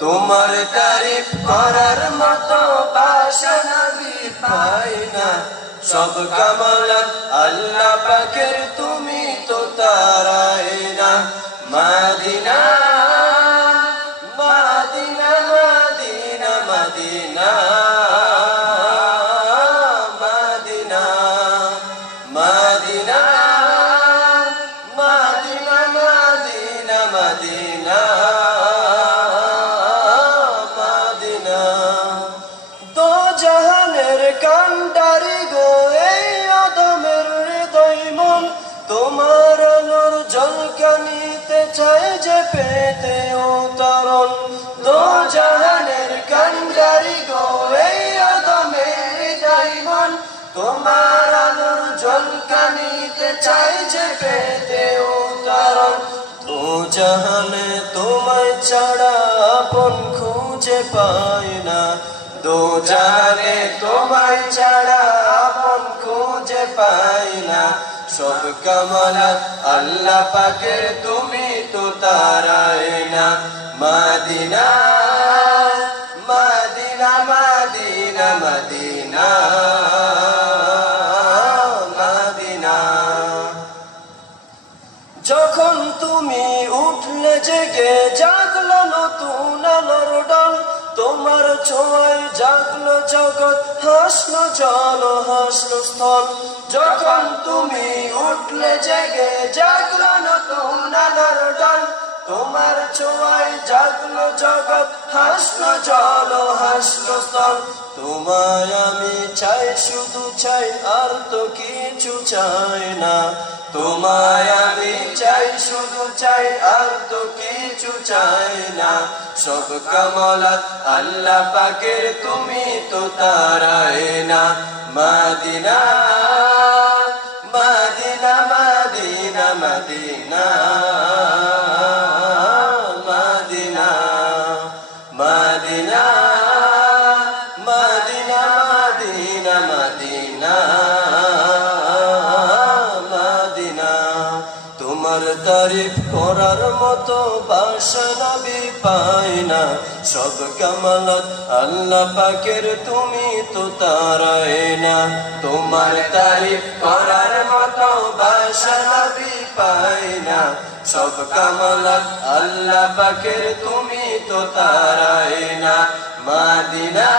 তোমার তারিফ করার মতো ভাষা নবী পাই না। সব কামালাত আল্লাহ পাকের, তুমি তো তারাই না। মদিনা মদিনা মদিনা মদিনা মদিনা মদিনা মদিনা মদিনা মদিনা মদিনা। দো জাহানের কান্ডারি গো এই আদমের হৃদয় মন, তোমার আলোর ঝলকানিতে চায় যে পেতে উতরণ। দো জাহানের কান্ডারি গো এই আদমের হৃদয় মন, তোমার আলোর ঝলকানিতে চায় যে পেতে উতরণ। দো জাহানে তোমায় ছাড়া আপন খুঁজে পায় না। দো জাহানে তোমায় ছাড়া আপন খুঁজে পাই না। সব কামালাত আল্লাহ পাকের, তুমি তো তারাই না। মদিনা মদিনা মদিনা মদিনা মদিনা। যখন তুমি উঠলে জেগে জাগলো নতুন আলোর ডাল, তোমার ছোঁয়ায় জাগলো জগৎ, হাসলো জল হাসলো স্থল। যখন তুমি উঠলে জেগে জাগলো নতুন আলোর ডাল, তোমার ছোঁয়ায় জাগলো জগৎ, হাসলো জল হাসলো স্থল। তোমায় আমি চাই, শুধু চাই, আর তো কিছু চাই না। তোমায় আমি চাই, শুধু চাই, আর তো কিছু চাই না। সব কামালাত আল্লাহ পাকের, তুমি তো তারাই না। মদিনা মদিনা মদিনা মদিনা মদিনা মদিনা মদিনা মদিনা মদিনা মদিনা। তোমার তারিফ করার মতো ভাষা নবী পাই না। সব কামালাত আল্লাহ পাকের, তুমি তো তারাই না। তোমার তারিফ করার মতো ভাষা নবী পাই না। সব কামালাত আল্লাহ পাকের, তুমি তো তারাই না। মদিনা